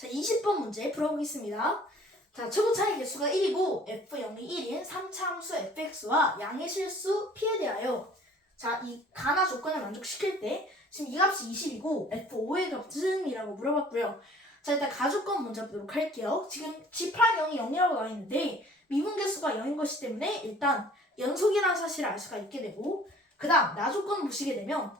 자, 20번 문제 풀어보겠습니다. 자, 최고 차의 개수가 1이고 f0이 1인 3차 함수 fx와 양의 실수 p에 대하여 자, 이 가나 조건을 만족시킬 때 지금 이 값이 20이고 f5의 값은 이라고 물어봤고요. 자, 일단 가조건 먼저 보도록 할게요. 지금 G'0이 0이라고 나와 있는데 미분 개수가 0인 것이기 때문에 일단 연속이라는 사실을 알 수가 있게 되고 그 다음 나조건 보시게 되면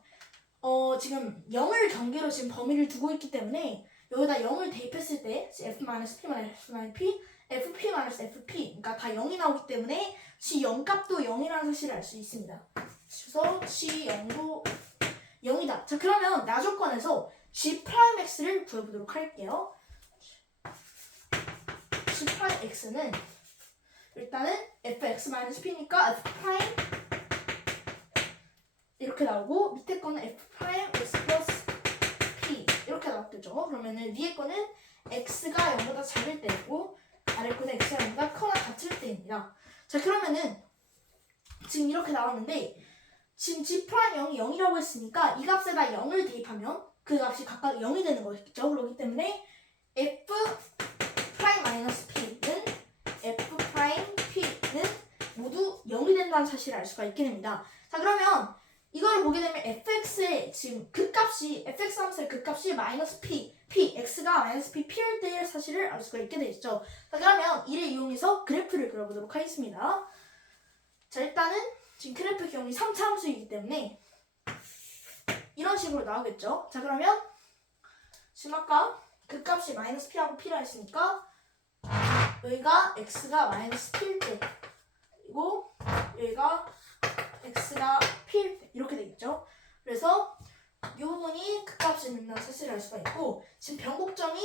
어, 지금 0을 경계로 지금 범위를 두고 있기 때문에 여기다 0을 대입했을 때 f-p-f-p, fp-fp 그러니까 다 0이 나오기 때문에 g0 값도 0이라는 사실을 알 수 있습니다. 그래서 g0도 0이다. 자 그러면 나조건에서 g'x를 구해보도록 할게요. g'x는 일단은 fx-p니까 f' 이렇게 나오고 밑에 거는 f'(x 플러스 p) 나왔겠죠. 그러면은 위에 거는 x가 0보다 작을 때이고 아래 거는 x가 0보다 커나 같을 때입니다. 자 그러면은 지금 이렇게 나왔는데 지금 g'0이 0이라고 했으니까 이 값에다 0을 대입하면 그 값이 각각 0이 되는 거겠죠. 그렇기 때문에 f'-p는 f'-p는 모두 0이 된다는 사실을 알 수가 있게 됩니다. 이걸 보게 되면 fx의 지금 극값이 fx 함수의 극값이 마이너스 p, p, x가 마이너스 p, p일 때의 사실을 알 수가 있게 되죠. 자 그러면 이를 이용해서 그래프를 그려보도록 하겠습니다. 자 일단은 지금 그래프 기형이 3차 함수이기 때문에 이런 식으로 나오겠죠. 자 그러면 지금 아까 극값이 마이너스 p하고 p라 했으니까 여기가 x가 마이너스 p일 때 그리고 여기가 x가 p일 때 이렇게 되겠죠. 그래서 이 부분이 극값이 된다는 사실을 알 수가 있고 지금 변곡점이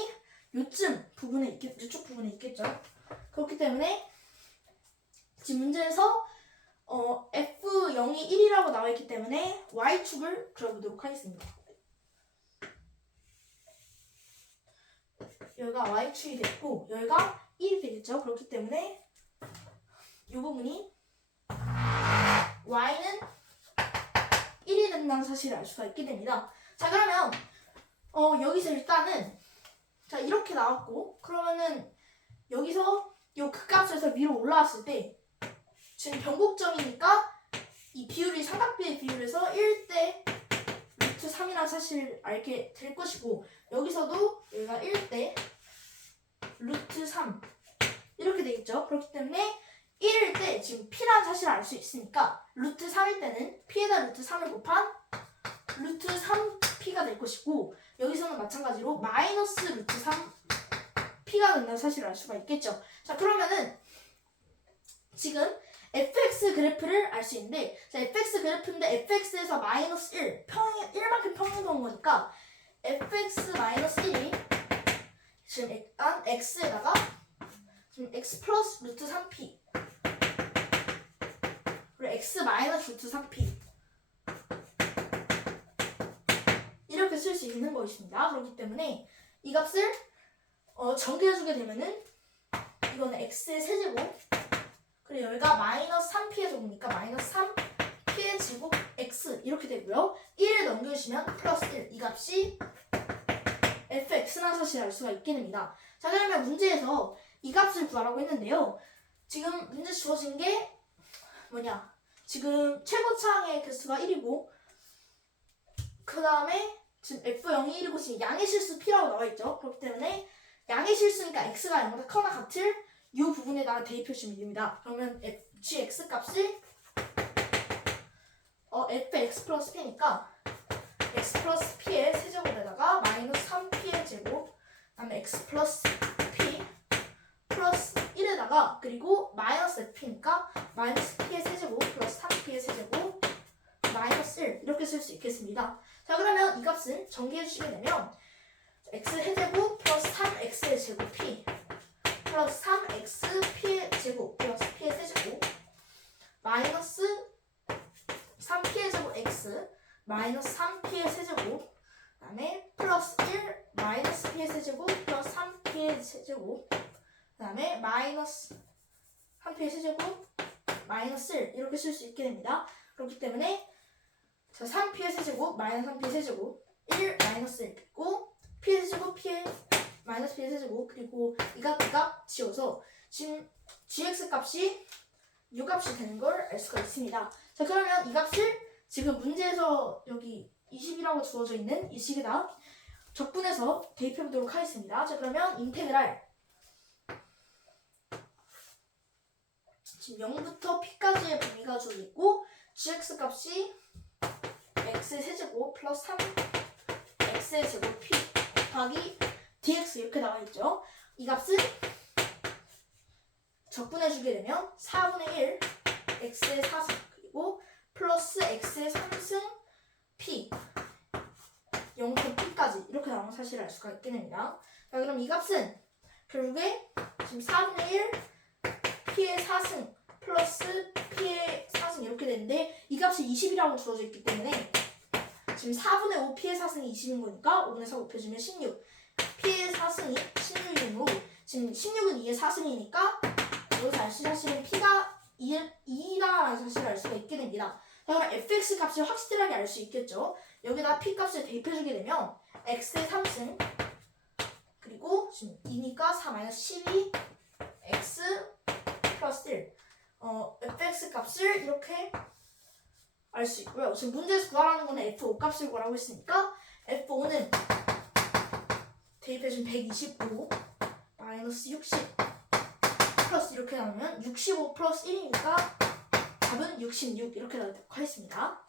요쯤 부분에 있겠 이쪽 부분에 있겠죠. 그렇기 때문에 지금 문제에서 어, f0이 1이라고 나와 있기 때문에 y축을 그려보도록 하겠습니다. 여기가 y축이 됐고 여기가 1이 되겠죠. 그렇기 때문에 이 부분이 y는 1이 된다는 사실을 알 수가 있게 됩니다. 자 그러면 어, 여기서 일단은 자 이렇게 나왔고 그러면은 여기서 이 극값에서 위로 올라왔을 때 지금 변곡점이니까 이 비율이 삼각비의 비율에서 1대 루트 3이라는 사실을 알게 될 것이고 여기서도 여기가 1대 루트 3 이렇게 되겠죠. 그렇기 때문에 1일 때 지금 P라는 사실을 알 수 있으니까 루트 3일 때는 P에다 루트 3을 곱한 루트 3P가 될 것이고 여기서는 마찬가지로 마이너스 루트 3 P가 된다는 사실을 알 수가 있겠죠. 자 그러면은 지금 fx 그래프를 알 수 있는데 자, fx 그래프인데 fx에서 마이너스 1 평행 1만큼 평행도인 거니까 fx 마이너스 1이 지금 일단 x에다가 지금 x 플러스 루트 3p 그리고 x 마이너스 루트 3p 이렇게 쓸 수 있는 것입니다. 그렇기 때문에 이 값을 어, 전개해주게 되면은 이거는 x의 세제곱 그리고 여기가 마이너스 3p의 제곱이니까 마이너스 3p의 제곱 x 이렇게 되고요. 1을 넘겨주시면 플러스 1 이 값이 fx라는 사실을 알 수가 있게 됩니다. 자 그러면 문제에서 이 값을 구하라고 했는데요. 지금 문제 주어진 게 뭐냐 지금 최고차항의 개수가 1이고 그 다음에 지금 f0이 1이고 지금 양의 실수 p라고 나와 있죠. 그렇기 때문에 양의 실수니까 x가 0보다 커나 같을 이 부분에다가 대입해 주시면 됩니다. 그러면 gx 값이 어, fx 플러스 p니까 x 플러스 p의 세제곱에다가 마이너스 3p의 제곱 그 다음에 x 플러스 p 플러스 1에다가 그리고 마이너스 f니까 마이너스 p의 세제곱 플러스 3p의 세제곱 마이너스 1 이렇게 쓸 수 있겠습니다. 자 그러면 이 값은 전개해 주시게 되면 x 세제곱 플러스 3x의 제곱 p 플러스 3x p의 제곱 플러스 p의 세제곱 마이너스 3p의 제곱 x 마이너스 3p의 세제곱 그 다음에 플러스 1 마이너스 p의 세제곱 플러스 3p의 세제곱 그 다음에 마이너스 3p의 세제곱 마이너스 1 이렇게 쓸 수 있게 됩니다. 그렇기 때문에 자 3p의 세제곱 마이너스 3p의 세제곱 1 마이너스 1 있고 p의 세제곱 p의 마이너스 p의 세제곱 그리고 이값 이값 지워서 지금 gx 값이 u 값이 되는 걸 알 수가 있습니다. 자 그러면 이 값을 지금 문제에서 여기 20이라고 주어져 있는 이 식에다 적분해서 대입해 보도록 하겠습니다. 자 그러면 인테그랄 지금 0부터 p까지의 범위가 주어져 있고 gx 값이 x의 세제곱 플러스 3 x의 제곱 p 곱하기 dx 이렇게 나와 있죠. 이 값은 적분해주게 되면 4분의 1 x의 4승 그리고 플러스 x의 3승 p 0부터 p까지 이렇게 나오는 사실을 알 수가 있게 됩니다. 자, 그럼 이 값은 결국에 지금 4분의 1 p의 4승 플러스 p의 4승 이렇게 되는데 이 값이 20이라고 주어져 있기 때문에 지금 4분의 5 p의 4승이 20인 거니까 5분의 4 곱해주면 16 p의 4승이 16이므로 지금 16은 2의 4승이니까 여기서 알 수- 사실은 p가 2, 2라는 사실을 알 수가 있게 됩니다. 자, 그럼 fx 값을 확실하게 알 수 있겠죠. 여기다 p 값을 대입해주게 되면 x의 3승 그리고 지금 2니까 4-12 x 플러스 1 어, fx 값을 이렇게 알 수 있고요. 지금 문제에서 구하라는 거는 f5 값을 구하라고 했으니까 f5는 대입해준 125 마이너스 60 플러스 이렇게 나오면 65 플러스 1이니까 답은 66 이렇게 나오도록 하겠습니다.